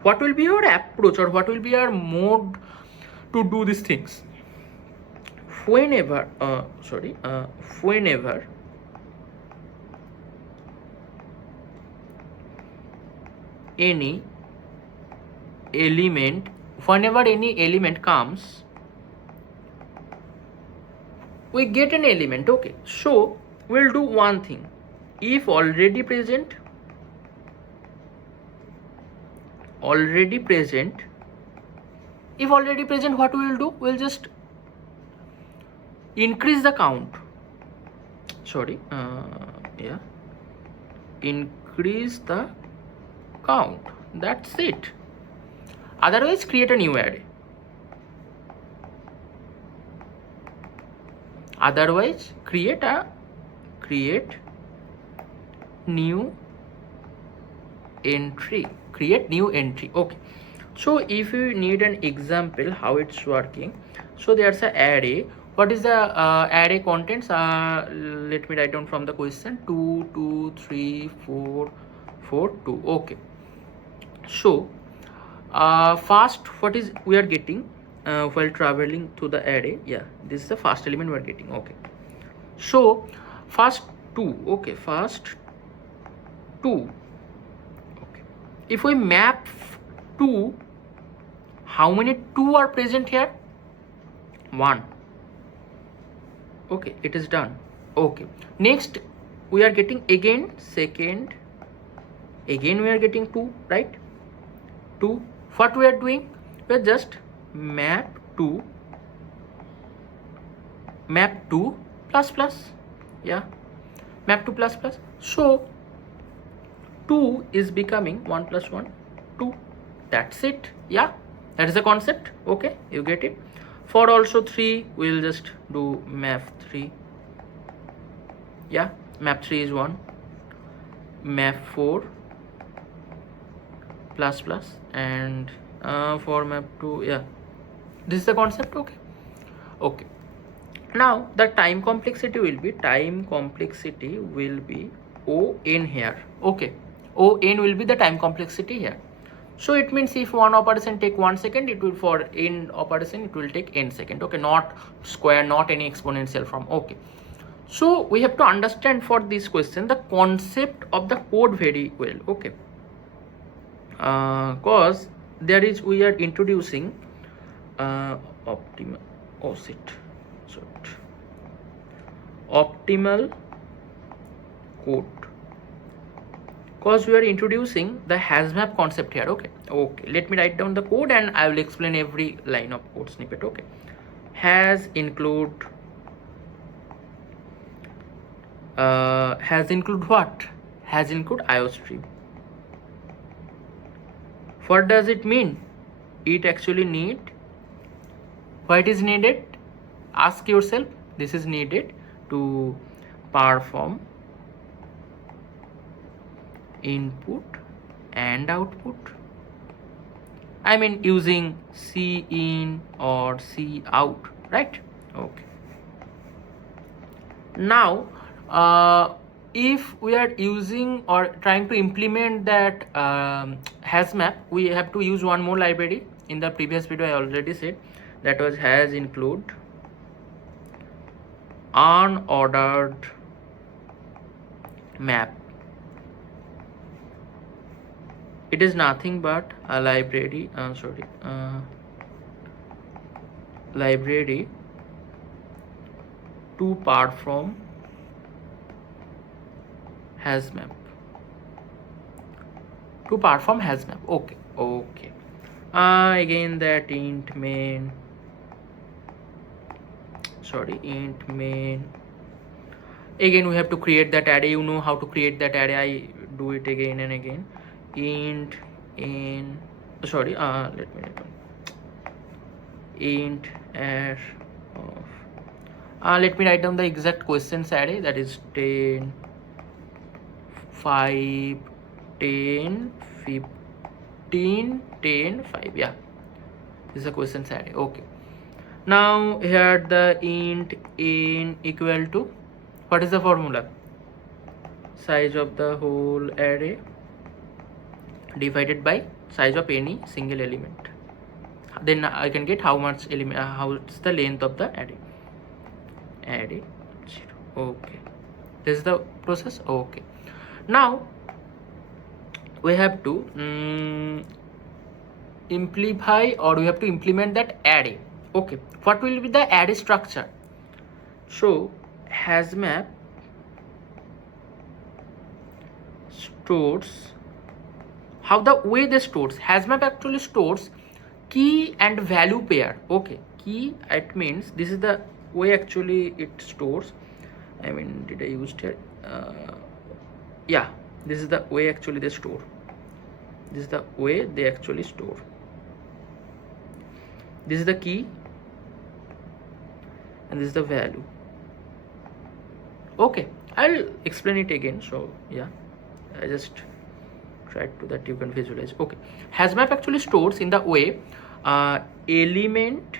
what will be our approach or what will be our mode to do these things? Whenever any element comes, we get an element. Okay, so we'll do one thing. if already present, if already present, what we will do, we'll just increase the count, increase the count, that's it. Otherwise create a new array, create new entry, okay. So if you need an example how it's working, so there's an array. What is the array contents? Let me write down from the question. 2 2 3 4 4 2. Okay, so first what is we are getting while traveling to the array? Yeah, this is the first element we are getting. Okay, so first 2. Okay, first 2. Okay, if we map 2, how many 2 are present here? 1. Okay, it is done. Okay, next we are getting again second, again we are getting 2, right? 2. What we are doing, we are just map 2 plus plus, yeah, map 2 plus plus. So 2 is becoming 1 plus 1 2, that's it. Yeah, that is the concept. Okay, you get it. For also 3, we will just do map 3. Yeah, map 3 is 1, map 4 plus plus, and for map 2, yeah, this is the concept. Okay, okay. Now the time complexity will be ON here. Okay, ON will be the time complexity here. So it means if one operation take 1 second, it will, for n operation it will take n second. Okay, not square, not any exponential form. Okay, so we have to understand for this question the concept of the code very well. Okay, cause there is, we are introducing optimal code, because we are introducing the HashMap concept here. Okay, okay, let me write down the code and I will explain every line of code snippet. Okay, has include what? Has include IOStream. What does it mean? It actually need, what is needed? Ask yourself. This is needed to perform input and output. I mean using cin or cout, right? Okay. Now if we are using or trying to implement that HashMap, we have to use one more library. In the previous video I already said, that was has include unordered map. It is nothing but a library library to perform HashMap. Okay, okay. Again that int main, again we have to create that array. You know how to create that array, I do it again and again. Int in let me write down int hash of let me write down the exact questions array, that is 10 5 10 15 10 5. Yeah, this is a questions array. Okay, now here the int in equal to, what is the formula? Size of the whole array divided by size of any single element. Then I can get how much element, how's the length of the array. 0. Okay, this is the process. Okay, now we have to amplify, or we have to implement that array. Okay, what will be the array structure? So HashMap stores, how the way they stores, HashMap actually stores key and value pair. Okay, key, it means this is the way actually it stores. I mean, did I use here? Yeah, this is the way actually they store. This is the way they actually store. This is the key and this is the value. Okay, I'll explain it again. So yeah, I just tried to that you can visualize. Okay, HashMap actually stores in the way element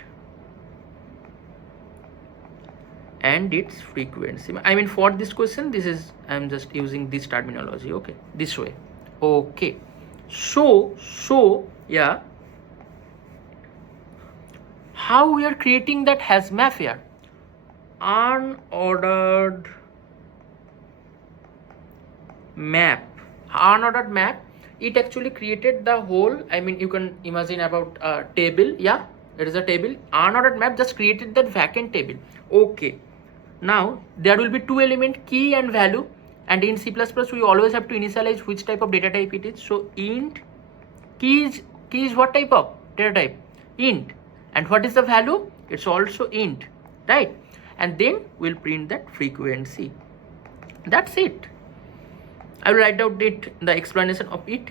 and its frequency. I mean, for this question, this is, I'm just using this terminology. Okay, this way. Okay, so yeah, how we are creating that HashMap here? Unordered map. Unordered map, it actually created the whole, I mean, you can imagine about a table. Yeah, it is a table. Unordered map just created that vacant table. Okay, now there will be two element, key and value, and in C++ we always have to initialize which type of data type it is. So int key is what type of data type? Int. And what is the value? It's also int, right? And then we'll print that frequency. That's it. I will write down the explanation of it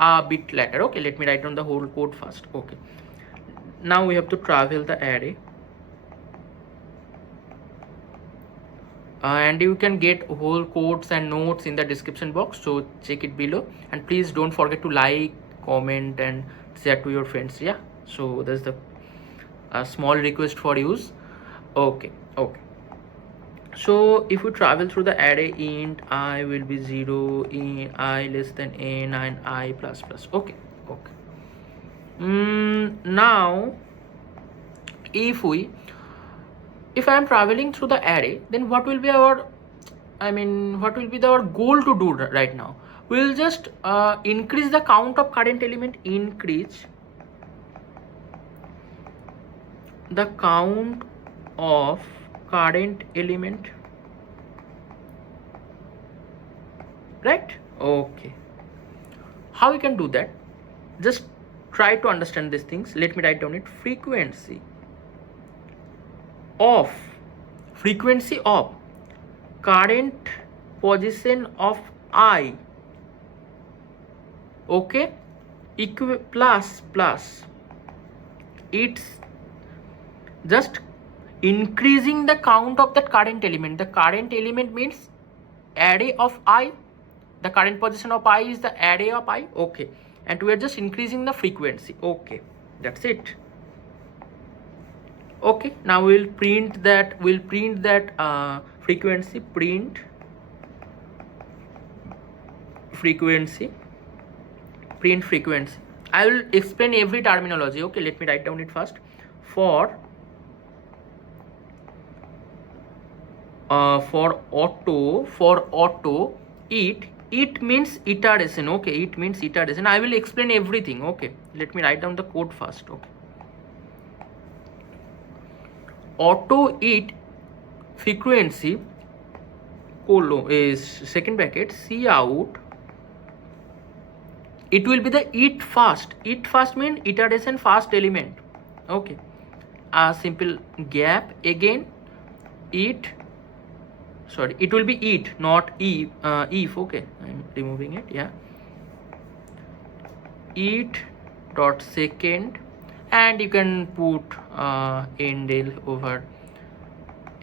a bit later. Okay, let me write down the whole code first. Okay, now we have to travel the array, and you can get whole codes and notes in the description box, so check it below. And please don't forget to like, comment and share to your friends. Yeah, so that's the small request for use. Okay, so if we travel through the array, int I will be 0, in I less than n, and I plus plus. Okay. Now if I am traveling through the array, then what will be our, I mean, what will be our goal to do right now? We will just increase the count of current element, increase the count of current element, right? Okay, how we can do that? Just try to understand these things. Let me write down it. Frequency of current position of I, okay, plus it's just increasing the count of that current element. The current element means array of I. The current position of I is the array of I. Okay, and we are just increasing the frequency. Okay, that's it. Okay, now we'll print that frequency. Print frequency. I will explain every terminology. Okay, let me write down it first. For auto, it means iteration. Okay, it means iteration. I will explain everything. Okay, let me write down the code first. Okay, auto it frequency colon is second bracket C out. It will be the it first. It first means iteration first element. Okay, a simple gap again. It will be it, not if. Okay, I'm removing it. Yeah, it dot second, and you can put endl over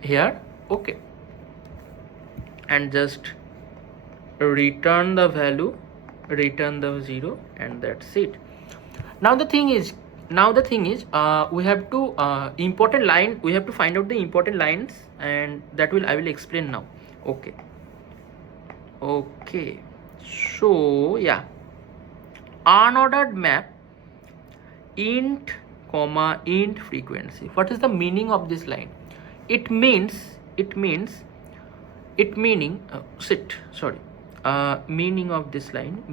here. Okay, and just return the value, return the 0, and that's it. Now the thing is we have to important line, we have to find out the important lines, and that I will explain now. Okay, so yeah, unordered map int frequency. What is the meaning of this line? Meaning of this line,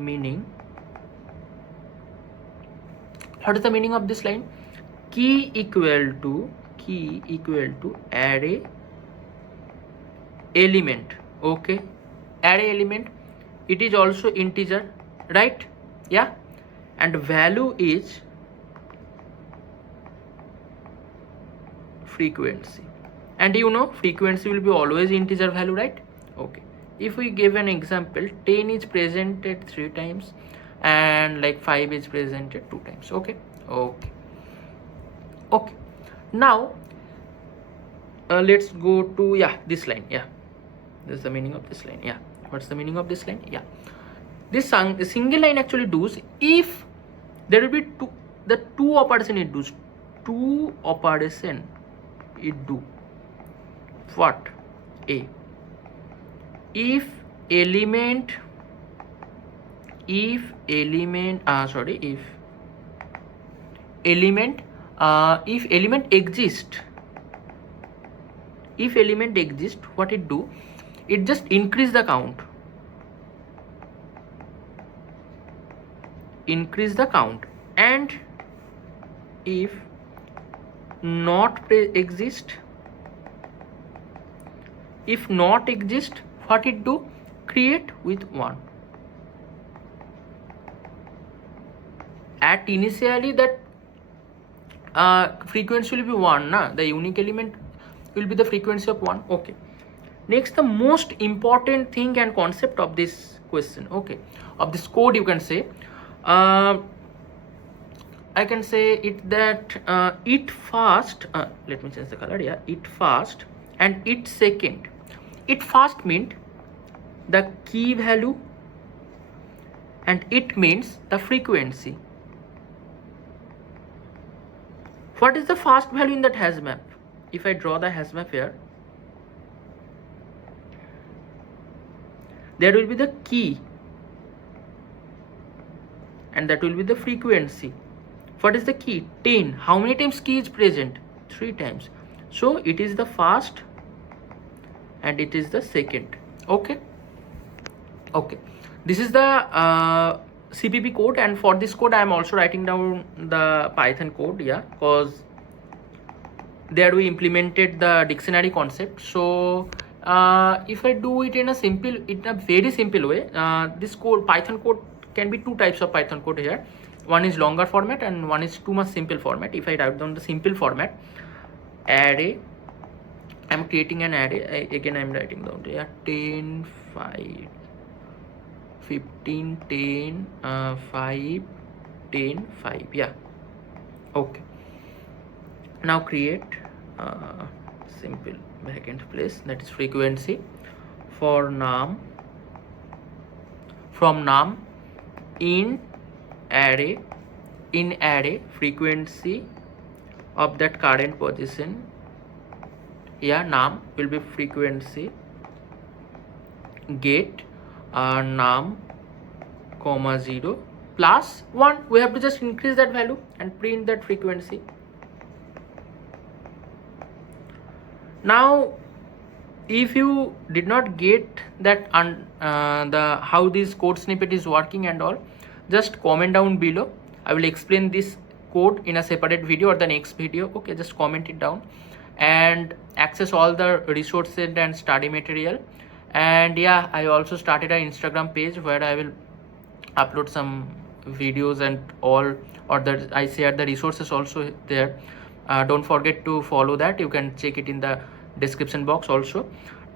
what is the meaning of this line? Key equal to array element. Okay, array element it is also integer, right? Yeah, and value is frequency, and you know frequency will be always integer value, right? Okay, if we give an example, 10 is presented 3 times and like 5 is presented 2 times. Okay, now let's go to this line. This is the meaning of this line. What's the meaning of this line? This single line actually does if there will be two operation it does. Two operation it do what? A, if element exist, what it do? It just increase the count, and if not exist, what it do? Create with 1. At initially that frequency will be 1, the unique element will be the frequency of 1. Okay, next, the most important thing and concept of this question, okay, of this code, you can say I can say it that it fast, let me change the color. It fast and it second. It fast means the key value and it means the frequency. What is the fast value in that HashMap? If I draw the HashMap here, there will be the key and that will be the frequency. What is the key? 10. How many times key is present? 3 times. So it is the first and it is the second. Okay. This is the CPP code, and for this code I am also writing down the Python code, because there we implemented the dictionary concept. So if I do it in a very simple way, this code, Python code, can be 2 types of Python code here. One is longer format and one is too much simple format. If I write down the simple format, array, I'm creating an array. Again I'm writing down 10, 5, 15, 10, 5, 10, 5. Okay, now create simple vacant place, that is frequency for num, from num in array frequency of that current position. Num will be frequency, get num comma 0 plus 1. We have to just increase that value and print that frequency. Now if you did not get that how this code snippet is working and all, just comment down below. I will explain this code in a separate video or the next video. Okay, just comment it down and access all the resources and study material. And I also started an Instagram page where I will upload some videos and all, or that I share the resources also there. Don't forget to follow that. You can check it in the description box also.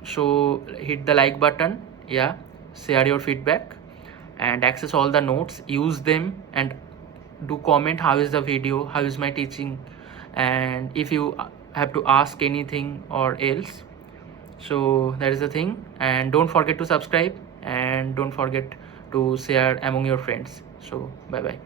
So hit the like button, share your feedback and access all the notes, use them, and do comment how is the video, how is my teaching, and if you have to ask anything or else. So that is the thing, and don't forget to subscribe and don't forget to share among your friends. So bye bye.